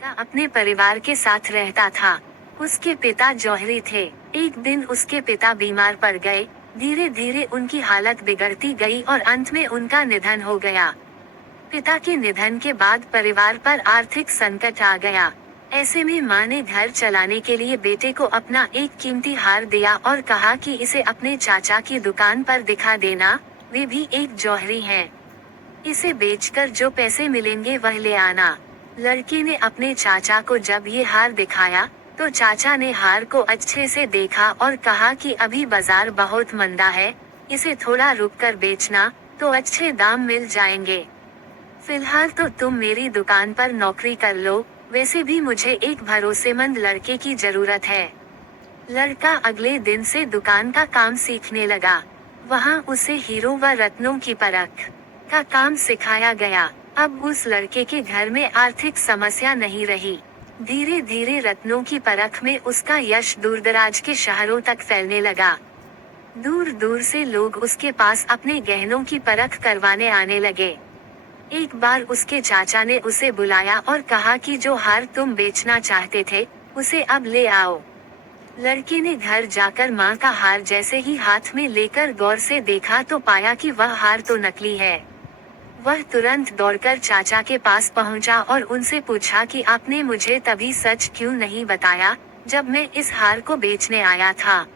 का अपने परिवार के साथ रहता था। उसके पिता जौहरी थे। एक दिन उसके पिता बीमार पड़ गए। धीरे धीरे उनकी हालत बिगड़ती गई और अंत में उनका निधन हो गया। पिता के निधन के बाद परिवार पर आर्थिक संकट आ गया। ऐसे में मां ने घर चलाने के लिए बेटे को अपना एक कीमती हार दिया और कहा कि इसे अपने चाचा की दुकान पर दिखा देना, वे भी एक जौहरी हैं। इसे बेचकर जो पैसे मिलेंगे वह ले आना। लड़के ने अपने चाचा को जब ये हार दिखाया, तो चाचा ने हार को अच्छे से देखा और कहा कि अभी बाजार बहुत मंदा है, इसे थोड़ा रुक कर बेचना, तो अच्छे दाम मिल जाएंगे। फिलहाल तो तुम मेरी दुकान पर नौकरी कर लो, वैसे भी मुझे एक भरोसेमंद लड़के की जरूरत है। लड़का अगले दिन से दुकान का काम सीखने लगा। वहाँ उसे हीरो व रत्नों की परख का काम सिखाया गया। अब उस लड़के के घर में आर्थिक समस्या नहीं रही। धीरे धीरे रत्नों की परख में उसका यश दूरदराज के शहरों तक फैलने लगा। दूर दूर से लोग उसके पास अपने गहनों की परख करवाने आने लगे। एक बार उसके चाचा ने उसे बुलाया और कहा कि जो हार तुम बेचना चाहते थे, उसे अब ले आओ। लड़के ने घर जाकर मां का हार जैसे ही हाथ में लेकर गौर से देखा तो पाया कि वह हार तो नकली है। वह तुरंत दौड़कर चाचा के पास पहुंचा और उनसे पूछा कि आपने मुझे तभी सच क्यों नहीं बताया, जब मैं इस हार को बेचने आया था।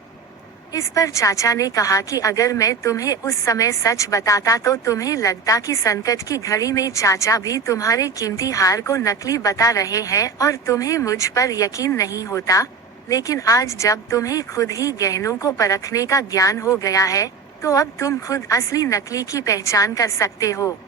इस पर चाचा ने कहा कि अगर मैं तुम्हें उस समय सच बताता तो तुम्हें लगता कि संकट की घड़ी में चाचा भी तुम्हारे कीमती हार को नकली बता रहे हैं और तुम्हें मुझ पर यकीन नहीं होता। लेकिन आज जब तुम्हें खुद ही गहनों को परखने का ज्ञान हो गया है, तो अब तुम खुद असली नकली की पहचान कर सकते हो।